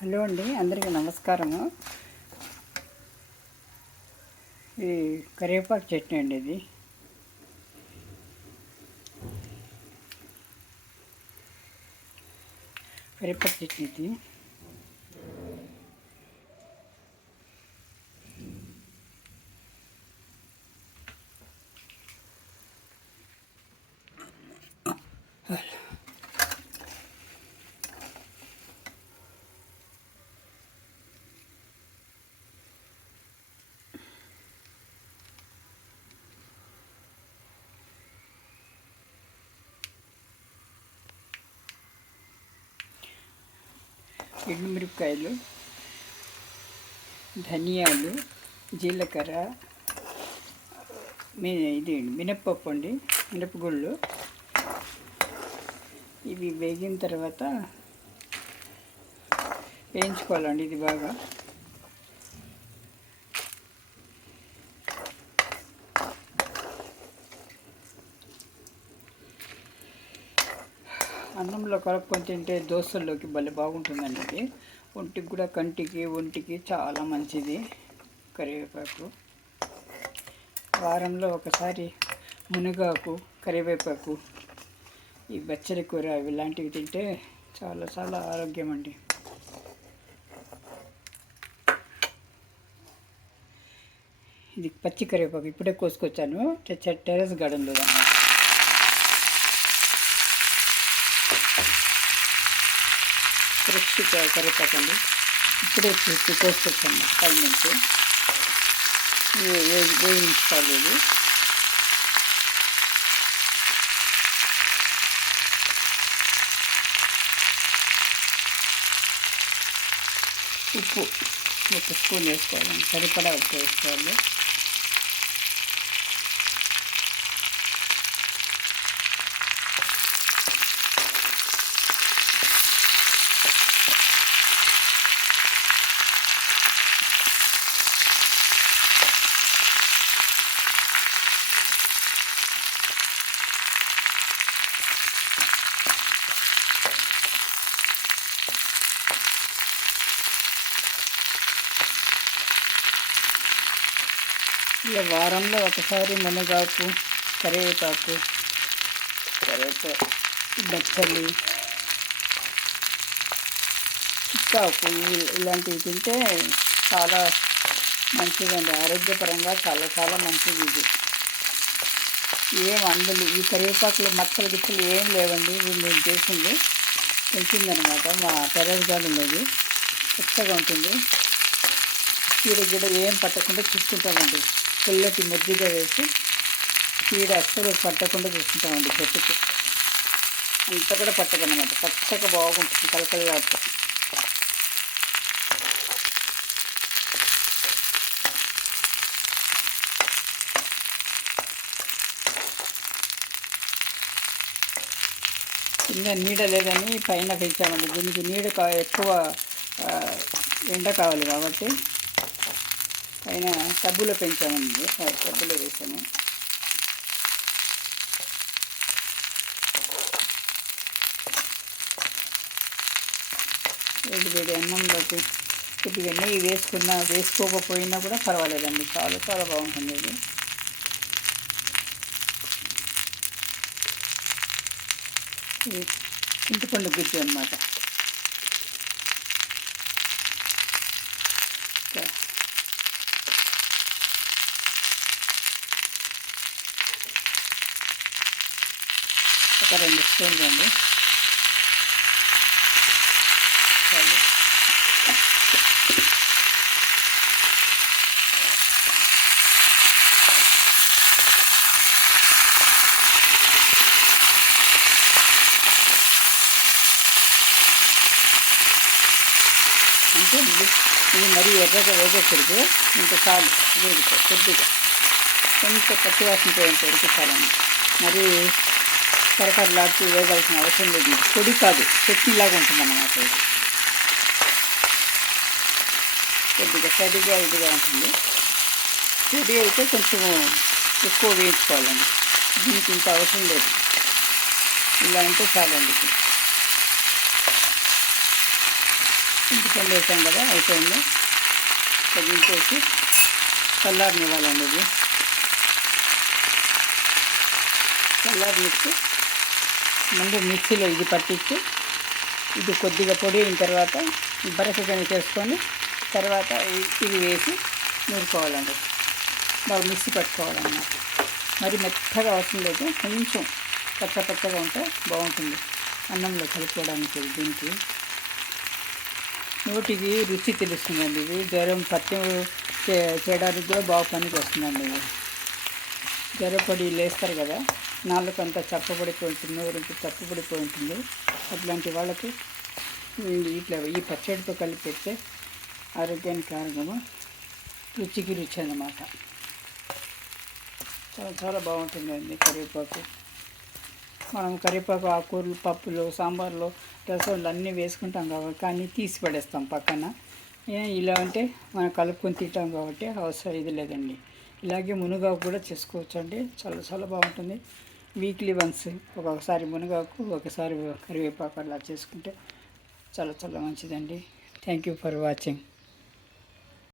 Hello అండి, అందరికీ నమస్కారము. ఇది కరివేపాకు చట్నీ అండి. ఇది కరివేపాకు చట్నీ ఇది. ఎండుమిరపకాయలు, ధనియాలు, జీలకర్ర, ఇది మినప్పప్పు అండి, మినపగుళ్ళు. ఇవి వేగిన తర్వాత వేయించుకోవాలండి. ఇది బాగా అన్నంలో కలుపుకొని తింటే దోశల్లోకి భలే బాగుంటుందండి. ఇది ఒంటికి కూడా, కంటికి, ఒంటికి చాలా మంచిది కరివేపాకు. వారంలో ఒకసారి మునగాకు, కరివేపాకు, ఈ బచ్చలి కూర ఇలాంటివి తింటే చాలా చాలా ఆరోగ్యం అండి. ఇది పచ్చి కరివేపాకు ఇప్పుడే కోసుకొచ్చాను టెర్రస్ గార్డెన్లో అన్నమాట. ఫ్రెష్ కరివేపాకు అండి, ఇప్పుడే కోసుకొచ్చాను పై నుంచి. వేయించుకోలేదు. ఉప్పు ఒక స్పూన్ వేసుకోవాలండి, సరిపడా ఉప్పు వేసుకోవాలి. ఇక వారంలో ఒకసారి మునగాకు, కరివేపాకు, బచ్చలి, చిక్కాకు ఇలాంటివి తింటే చాలా మంచిదండి. ఆరోగ్యపరంగా చాలా చాలా మంచిది. ఇది అందులో ఈ కరివేపాకులు మచ్చలు గిచ్చలు ఏం లేవండి. ఇది నేను చేసింది పెంచిందనమాట మా టెర్రస్ గార్డెన్లోది. కొత్తగా ఉంటుంది. చీడ ఏం పట్టకుండా చూసుకుంటామండి. పుల్లటి మజ్జిగ వేసి చీడ అస్సలు పట్టకుండా చూసుకుంటామండి. చెట్టుకి అంతా కూడా పట్టదన్నమాట. పచ్చగా బాగుంటుంది, కలకల్లాడుతూ. కింద నీడ లేదని పైన పెంచామండి. దీనికి నీడ ఎక్కువ ఎండ కావాలి కాబట్టి పైన టబ్బులో పెంచామండి. టబ్బులో వేసాము. వేడి అన్నంలోకి కొద్దిగా నెయ్యి వేసుకోకపోయినా కూడా పర్వాలేదండి. చాలా చాలా బాగుంటుంది. ఇది చింతపండు గుజ్జు అన్నమాట. ఒక 2 స్పూన్లు అండి. అంటే ఇది మరీ ఎర్రగా వేగేసరికి ఇంకా చాలు, కొద్దిగా కొంచెం పచ్చివాసన పోయేంత వరకు చాలండి. మరీ కరకరలాడుతూ వేగాల్సిన అవసరం లేదు. పొడి కాదు, చట్నీలాగా ఉంటుంది అన్నమాట. ఇది కొద్దిగా తడిగా ఇదిగా ఉంటుంది. పొడి అయితే కొంచెం ఎక్కువ వేయించుకోవాలండి. దీనికి ఇంత అవసరం లేదు. ఇలా అంటే చాలండి. చింతపండు వేసాం కదా, అయిపోయింది. తగ్గించేసి చల్లారనివ్వాలండి. ఇది చల్లారనిచ్చి ముందు మిక్సీలో ఇది పట్టించి, ఇది కొద్దిగా పొడి అయిన తర్వాత బరకని చేసుకొని తర్వాత ఇది వేసి నూరుకోవాలండి. బాగా మిక్సీ పట్టుకోవాలన్నమాట. మరి మెత్తగా అవసరం లేదు, కొంచెం పచ్చగా ఉంటే బాగుంటుంది అన్నంలో కలుపుకోవడానికి. దీనికి నోటికి రుచి తెలుస్తుందండి. ఇది జ్వరం పత్యం చేయడానికి కూడా బాగా పనికి వస్తుందండి. ఇది జ్వరపొడి లేస్తారు కదా, నాలుకంతా చప్పబడిపోయి ఉంటుంది, నోరుకి చప్పబడిపోయి ఉంటుంది. అట్లాంటి వాళ్ళకి ఇట్లా ఈ పచ్చడితో కలిపి పెడితే ఆరోగ్యానికి ఆరోగ్యము, రుచికి రుచి అన్నమాట. చాలా చాలా బాగుంటుందండి కరివేపాకు. మనం కరివేపాకు ఆకుకూరలు, పప్పులు, సాంబార్లో, రసంలో అన్నీ వేసుకుంటాం కాబట్టి, కానీ తీసి పడేస్తాం పక్కన. ఇలా అంటే మనం కలుపుకొని తింటాం కాబట్టి అవసరం ఇది లేదండి. ఇలాగే మునగాకు కూడా చేసుకోవచ్చు అండి, చాలా చాలా బాగుంటుంది. వీక్లీ వన్స్ ఒక్కొక్కసారి మునగాకు, ఒకసారి కరివేపాకు అలా చేసుకుంటే చాలా చాలా మంచిదండి. Thank you for watching.